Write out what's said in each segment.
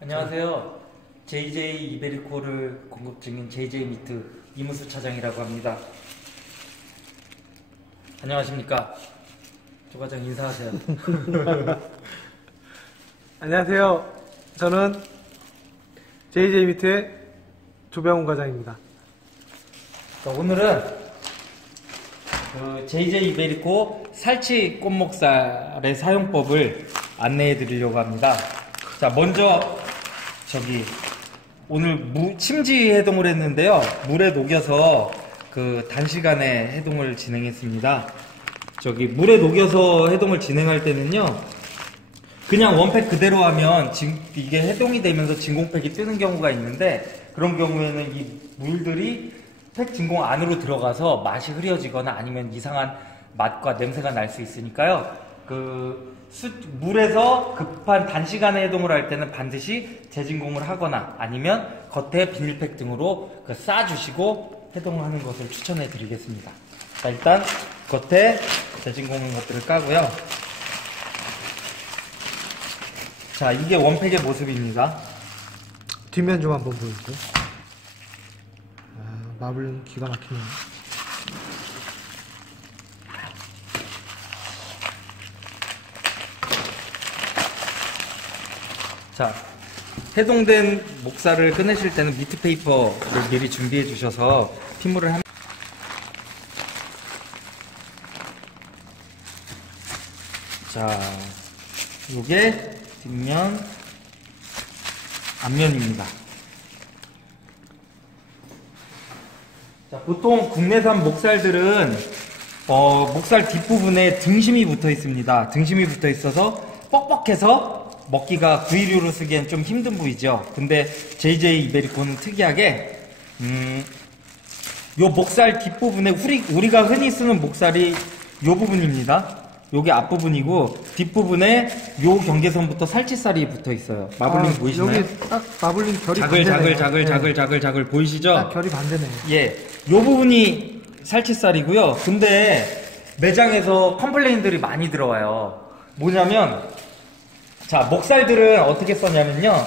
안녕하세요. JJ 이베리코를 공급 중인 JJ 미트 이무수 차장이라고 합니다. 안녕하십니까? 조 과장 인사하세요. 안녕하세요. 저는 JJ 미트의 조병훈 과장입니다. 오늘은 JJ 이베리코 살치 꽃목살의 사용법을 안내해 드리려고 합니다. 자, 먼저 오늘 침지 해동을 했는데요. 물에 녹여서 단시간에 해동을 진행했습니다. 물에 녹여서 해동을 진행할 때는요, 그냥 원팩 그대로 하면 이게 해동이 되면서 진공팩이 뜨는 경우가 있는데, 그런 경우에는 이 물들이 팩 진공 안으로 들어가서 맛이 흐려지거나 아니면 이상한 맛과 냄새가 날 수 있으니까요. 물에서 급한 단시간에 해동을 할 때는 반드시 재진공을 하거나 아니면 겉에 비닐팩 등으로 싸주시고 해동을 하는 것을 추천해 드리겠습니다. 자, 일단 겉에 재진공 것들을 까고요. 자, 이게 원팩의 모습입니다. 뒷면 좀 한번 보여주세요. 마블링 기가 막히네요. 자, 해동된 목살을 꺼내실 때는 미트 페이퍼를 미리 준비해 주셔서 핏물을 자, 요게 뒷면, 앞면입니다. 자, 보통 국내산 목살들은 목살 뒷부분에 등심이 붙어 있습니다. 등심이 붙어 있어서 뻑뻑해서 먹기가 구이류로 쓰기엔 좀 힘든 부위죠. 근데 JJ 이베리코는 특이하게 요 목살 뒷부분에 우리가 흔히 쓰는 목살이 요 부분입니다. 요게 앞부분이고 뒷부분에 요 경계선부터 살치살이 붙어 있어요. 마블링 보이시나요? 여기 딱 마블링 결이 반대네요. 자글자글 보이시죠? 딱 결이 반대네요. 예, 요 부분이 살치살이고요. 근데 매장에서 컴플레인들이 많이 들어와요. 뭐냐면, 자, 목살들은 어떻게 써냐면요,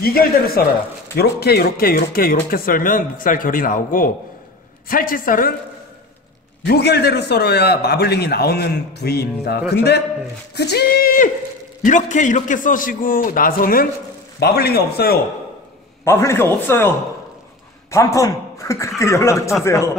이 결대로 썰어요. 요렇게 썰면 목살 결이 나오고, 살치살은 요 결대로 썰어야 마블링이 나오는 부위입니다. 그렇죠. 근데 네. 굳이 이렇게 써시고 나서는 마블링이 없어요. 마블링이 없어요. 반품 그렇게 연락을 주세요.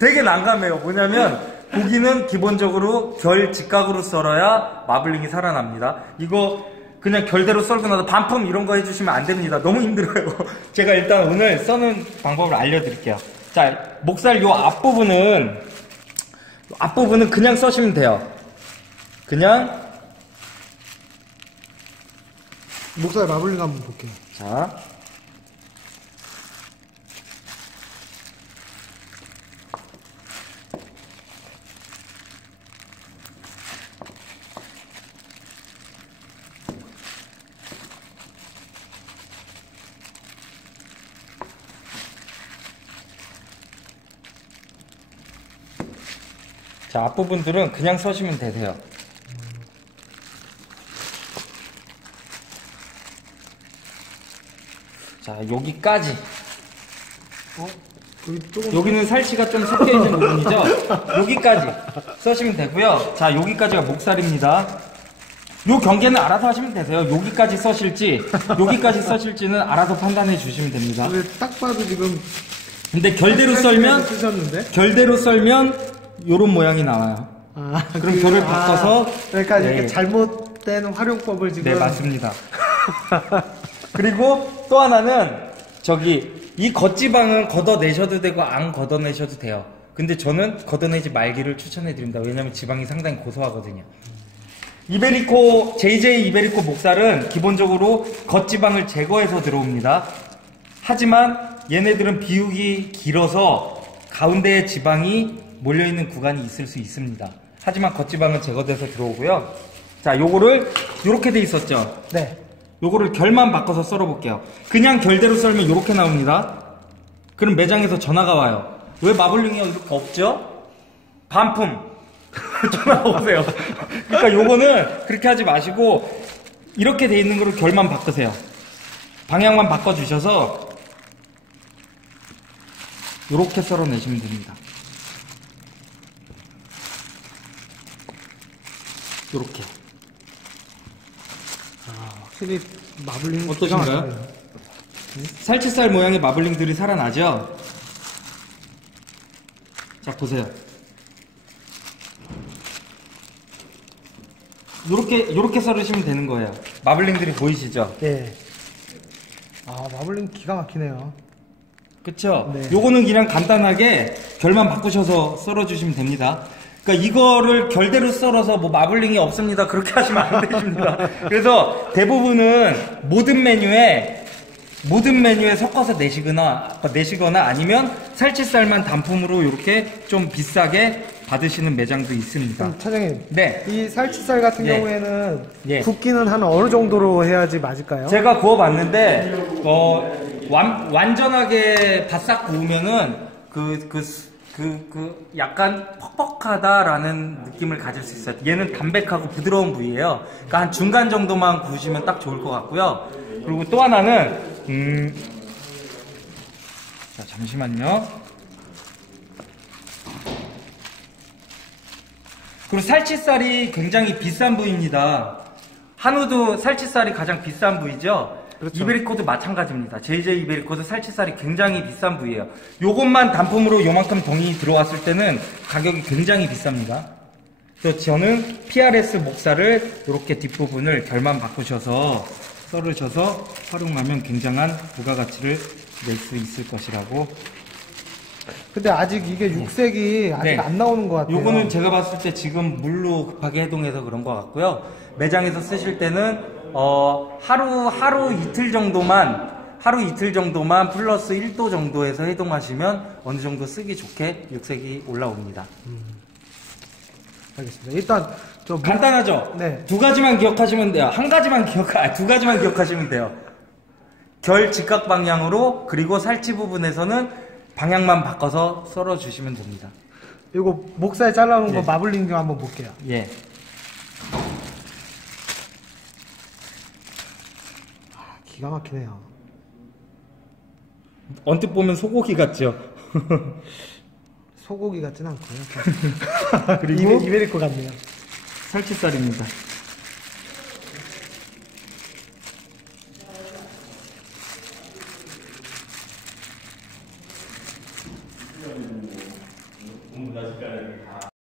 되게 난감해요. 뭐냐면 고기는 기본적으로 결 직각으로 썰어야 마블링이 살아납니다. 이거 그냥 결대로 썰고 나서 반품 이런 거 해주시면 안 됩니다. 너무 힘들어요. 제가 일단 오늘 써는 방법을 알려드릴게요. 자, 목살 요 앞부분은 그냥 써시면 돼요. 그냥 목살 마블링 한번 볼게요. 자, 앞부분들은 그냥 써시면 되세요. 자, 여기까지. 여기는 살치가 좀 섞여 있는 부분이죠? 여기까지 써시면 되고요. 자, 여기까지가 목살입니다. 요 경계는 알아서 하시면 되세요. 여기까지 써실지, 여기까지 써실지는 알아서 판단해 주시면 됩니다. 딱 봐도 지금. 근데 결대로 썰면 요런 모양이 나와요. 그럼 결을 바꿔서. 그러니까 이렇게 잘못된 활용법을 지금. 네, 맞습니다. 그리고 또 하나는 이 겉지방은 걷어내셔도 되고 안 걷어내셔도 돼요. 근데 저는 걷어내지 말기를 추천해 드립니다. 왜냐면 지방이 상당히 고소하거든요. JJ 이베리코 목살은 기본적으로 겉지방을 제거해서 들어옵니다. 하지만 얘네들은 비육이 길어서 가운데에 지방이 몰려있는 구간이 있을 수 있습니다. 하지만 겉지방은 제거돼서 들어오고요. 자, 요거를 요렇게 돼 있었죠? 네. 요거를 결만 바꿔서 썰어 볼게요. 그냥 결대로 썰면 요렇게 나옵니다. 그럼 매장에서 전화가 와요. 왜 마블링이 이렇게 없죠? 반품. 전화가 오세요. 그러니까 요거는 그렇게 하지 마시고 이렇게 돼 있는 거로 결만 바꾸세요. 방향만 바꿔주셔서 이렇게 썰어내시면 됩니다. 이렇게. 확실히 마블링 어떠신가요? 살치살 모양의 마블링들이 살아나죠? 자, 보세요. 요렇게 썰으시면 되는 거예요. 마블링들이 보이시죠? 예. 마블링 기가 막히네요. 그쵸? 네. 요거는 그냥 간단하게 결만 바꾸셔서 썰어주시면 됩니다. 그러니까 이거를 결대로 썰어서 뭐 마블링이 없습니다. 그렇게 하시면 안 되십니다. 그래서 대부분은 모든 메뉴에 섞어서 내시거나 아니면 살치살만 단품으로 이렇게 좀 비싸게 받으시는 매장도 있습니다. 그럼 차장님, 네. 이 살치살 같은 예. 경우에는 예. 굽기는 한 어느 정도로 해야지 맞을까요? 제가 구워봤는데 완전하게 바싹 구우면은 약간 퍽퍽하다라는 느낌을 가질 수 있어요. 얘는 담백하고 부드러운 부위예요. 그러니까 한 중간 정도만 구우시면 딱 좋을 것 같고요. 그리고 또 하나는 자, 잠시만요. 그리고 살치살이 굉장히 비싼 부위입니다. 한우도 살치살이 가장 비싼 부위죠. 그렇죠. 이베리코도 마찬가지입니다. JJ 이베리코도 살치살이 굉장히 비싼 부위예요. 요것만 단품으로 요만큼 동이 들어왔을 때는 가격이 굉장히 비쌉니다. 그래서 저는 PRS 목살을 이렇게 뒷부분을 결만 바꾸셔서 썰으셔서 활용하면 굉장한 부가가치를 낼 수 있을 것이라고. 근데 아직 이게 육색이 아직 네. 안 나오는 것 같아요. 요거는 제가 봤을 때 지금 물로 급하게 해동해서 그런 것 같고요. 매장에서 쓰실 때는 하루 이틀 정도만 플러스 1도 정도에서 해동하시면 어느 정도 쓰기 좋게 육색이 올라옵니다. 알겠습니다. 일단 간단하죠? 네. 두 가지만 기억하시면 돼요. 두 가지만 기억하시면 돼요. 결 직각 방향으로, 그리고 살치 부분에서는 방향만 바꿔서 썰어 주시면 됩니다. 이거 목살 잘라놓은 거 네. 마블링 좀 한번 볼게요. 예. 기가 막히네요. 언뜻 보면 소고기 같죠? 소고기 같진 않고요. 그리고 이베리코 같네요. 살치살입니다.